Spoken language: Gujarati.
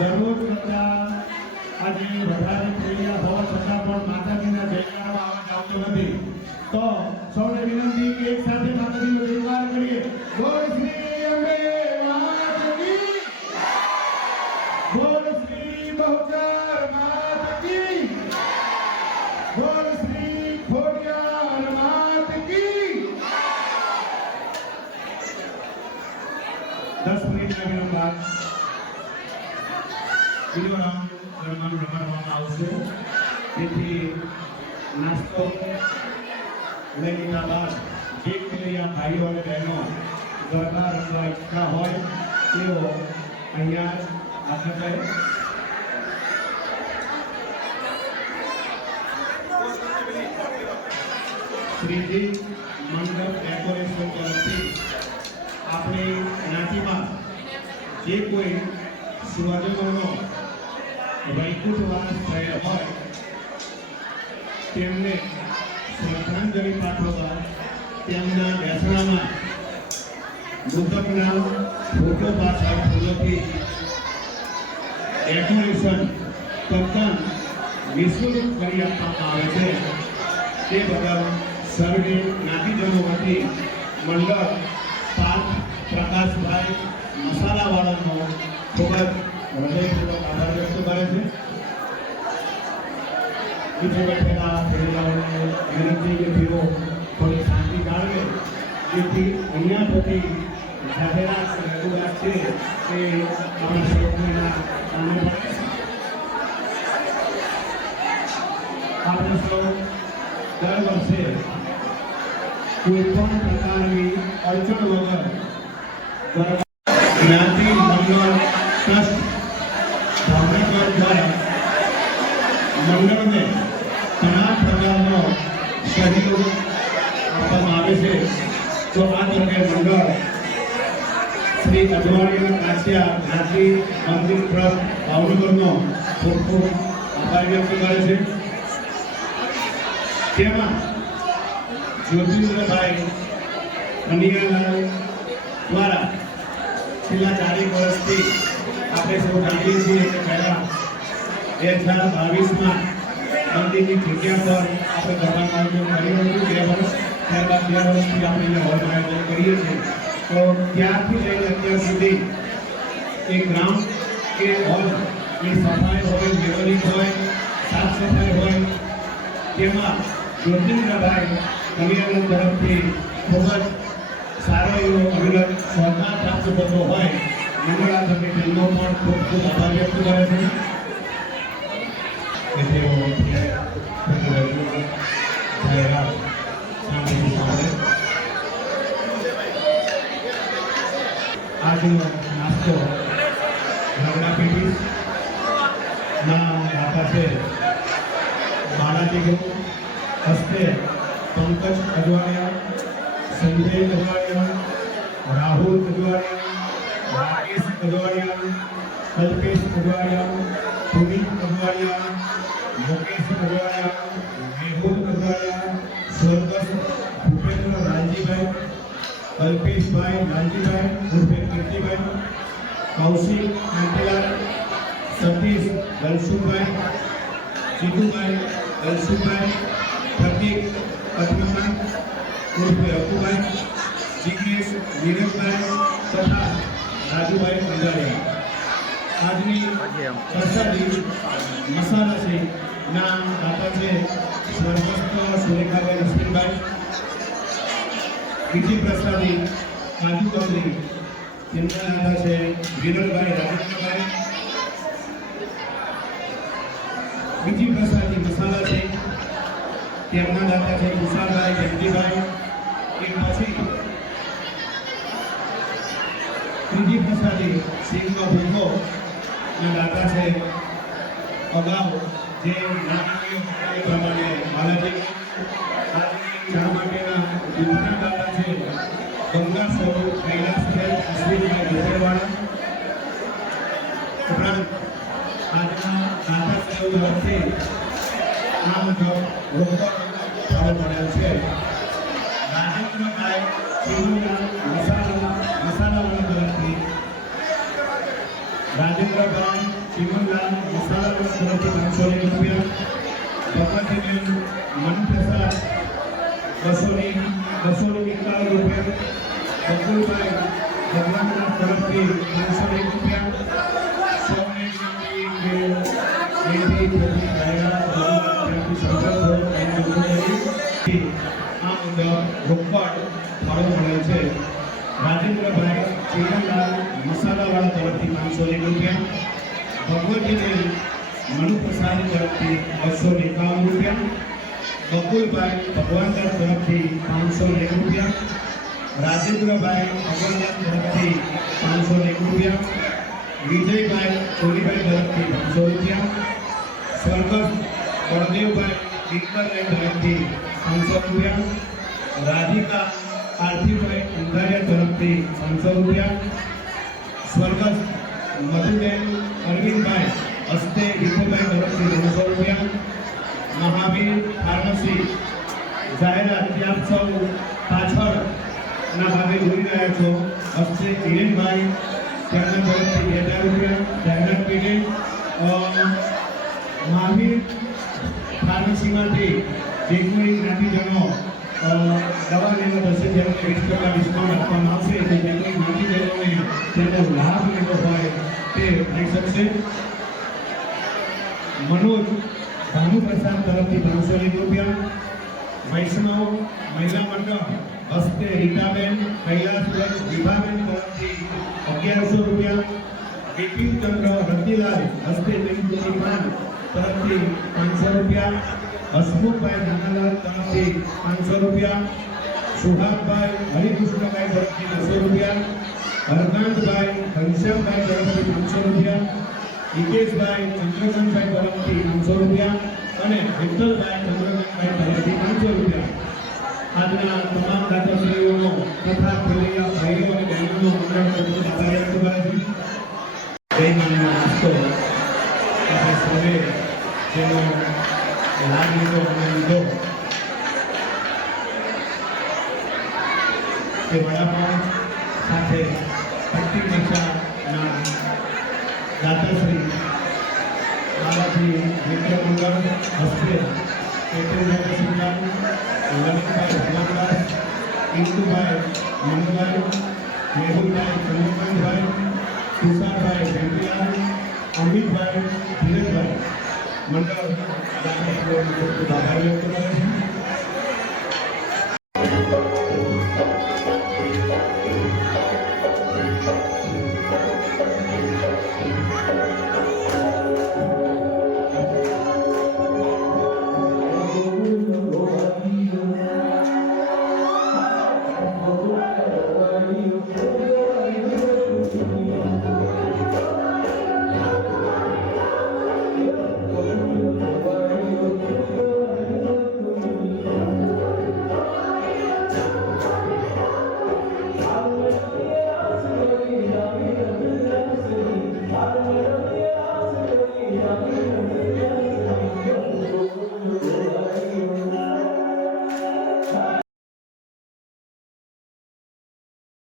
દરરોજ કરતા આજે વધારે થઈ હોવા છતાં પણ માતાજીના જયકારો અવાજ આવતો નથી. તો સૌને વિનંતી કે એક સાથે માતાજીનો જયકાર કરીએ. બોલ શ્રી લઈ બાદ એક મિલિયન ભાઈઓ અને બહેનો ગરબા રમવા ઈચ્છતા હોય, તેઓ અહીંયા દાખલ થાય. મંડપ ડેકોરેશન તરફથી આપણી જ્ઞાતિમાં જે કોઈ સ્વજનોનો વૈકુંઠવાસ થયેલ હોય, તેમને શ્રદ્ધાંજલિ પાઠવતા તેમના બેસણામાં મૃતકના ફોટો પાછળ ફૂલોથી ડેકોરેશન તદ્દન નિઃશુલ્ક કરી આપવામાં આવે છે. તે બદલ સર્વે જ્ઞાતિજનો વતી મંડળ, પાર્થ, પ્રકાશભાઈ મસાલાવાળાનો ખૂબ જ હૃદયપૂર્વક આભાર વ્યક્ત કરે છે. થોડી શાંતિ જાળવે જેથી અહીંયા થતી જાહેરાત છે તે આપણા સૌના સામે કોઈ પણ પ્રકારની અડચણ વગર તો મંડળ શ્રી અજવાણીના કાછિયા જ્ઞાતિ મંદિર ટ્રસ્ટ ભાવનગરનો ખૂબ ખૂબ આભાર વ્યક્ત કરે છે. તેમાં જ્યોતિન્દ્રભાઈ કનિયાલાલ દ્વારા છેલ્લા ચારેક વર્ષથી આપણે સૌ જાણીએ છીએ કે પહેલા બે હજાર બાવીસમાં મંદિરની જગ્યા પર આપણે આયોજન કર્યું હતું. બે વર્ષ ત્યારબાદ બે વર્ષથી આપણે હોલનું આયોજન કરીએ છીએ, તો ત્યારથી લઈને અત્યાર સુધી એ ગ્રાઉન્ડ કે હોલ એ સફાઈ હોય લેવલિંગ હોય, સાફ સફાઈ હોય, તેમાં જ્યોતિન્દ્રભાઈ કવિયાલન તરફથી ખૂબ જ સારો એવો અવિરત સહકાર પ્રાપ્ત થતો હોય, મંગળા સમિતિ ટીમનો પણ ખૂબ ખૂબ આભાર વ્યક્ત કરે છે. કલ્પેશભાઈ લાલજીભાઈ ઉર્ફે કીર્તિભાઈ કૌશિક કાંતિલાલ સતીશ દલસુભાઈ જીતુભાઈ દલસુભાઈ પ્રતિક પદ્મનાથ ઉર્ફે અકુભાઈ જિગ્નેશ નીરજભાઈ તથા રાજુભાઈ કંજારિયા આજની પ્રસાદી મસાલા છે ના દાતા છે સ્વર્ગસ્થ સુરેખાભાઈ લક્ષ્મીભાઈ બીજી પ્રસાદી કાજુ કતરી તેમના છે વિરલભાઈ રાજેન્દ્રભાઈ બીજી પ્રસાદી મસાલા છે તેમના દાદા છે કુશાલભાઈ જયંતિભાઈ. એ પછી ત્રીજી પ્રસાદી સિંહનો ભૂખો ના છે અગાઉ જે નાણાકીય વચ્ચે આ મુજબ ભગવતીબેન મનપ્રસાદ બસોની બસોની એકાવન રૂપિયા બકુલભાઈ ભગવાનના તરફથી તરફથી બસો એકાવન રૂપિયા, બકુલભાઈ ભગવાનદાસ તરફથી પાંચસો એક રૂપિયા, રાજેન્દ્રભાઈ ભગવાનદાસ તરફથી પાંચસો એક રૂપિયા, વિજયભાઈ ચોરીભાઈ તરફથી પાંચસો રૂપિયા, સ્વર્ગસ્થ બળદેવભાઈ પિત્તરભાઈ તરફથી પાંચસો રૂપિયા, રાધિકા આરતીભાઈ અંધારિયા તરફથી પાંચસો રૂપિયા, સ્વર્ગસ્થ મધુબેન અરવિંદભાઈ હસ્તે વિપુલભાઈ તરફથી ત્રણસો રૂપિયા, મહાવીર ફાર્મસી, જાહેરાત કે આપ સૌ પાછળ ના ભાગે જોઈ રહ્યા છો હસ્તે ધીરેનભાઈ તેમના તરફથી બે હજાર રૂપિયા, જાહેરાત પેટે મહાવીર ફાર્મસીમાંથી જેટલી જ્ઞાતિજનો દવા લેવા થશે તેમને વીસ ટકા ડિસ્કાઉન્ટ આપવામાં આવશે, તો જે કોઈ જ્ઞાતિજનોને તેનો લાભ લેવો હોય તે થઈ શકશે. મનોજ ભાનુપ્રસાદ તરફથી પાંચસો એક રૂપિયા, વૈષ્ણવ મહિલા મંડળ હસ્તે રીટાબેન કૈલાસબેન વિભાબેન તરફથી અગિયારસો રૂપિયા બિપિન ચંદ્ર રતિલાલ હસ્તે પિંપુરી પાન તરફથી પાંચસો રૂપિયા, હસમુખભાઈ નાનાલાલ તરફથી પાંચસો રૂપિયા, સુહાગભાઈ હરિકૃષ્ણભાઈ તરફથી બસો રૂપિયા હરકાંતભાઈ ઘનશ્યામભાઈ તરફથી પાંચસો રૂપિયા હિતેશભાઈ ચંદ્રકાંતભાઈ તરફથી પાંચસો રૂપિયા અને વિઠ્ઠલભાઈ ચંદ્રકાંતભાઈ તરફથી પાંચસો રૂપિયા. આજના તમામ દાતાશ્રીઓનો તથા ખેલૈયા ભાઈઓ અને બહેનોનો મંડળ કરતો આભાર વ્યક્ત કરે છે. જય માનવનો નાસ્તો આપણે સૌએ જેનો લાભ લીધો અને લીધો. તે વડાપાઉં સાથે પટ્ટી મરચાના દાતાશ્રી બાબાજી મિત્ર મંડળ હસ્તે કેતુભાઈ લલિતભાઈ ભગવાનદાસ ઇન્દુભાઈ મનુભાઈ મેહુલભાઈ ચંદ્રકાંતભાઈ તુષારભાઈ વેંકૈયાલ અમિતભાઈ ધીરજભાઈ. મંડળ ખૂબ આભાર વ્યક્ત કરે છે.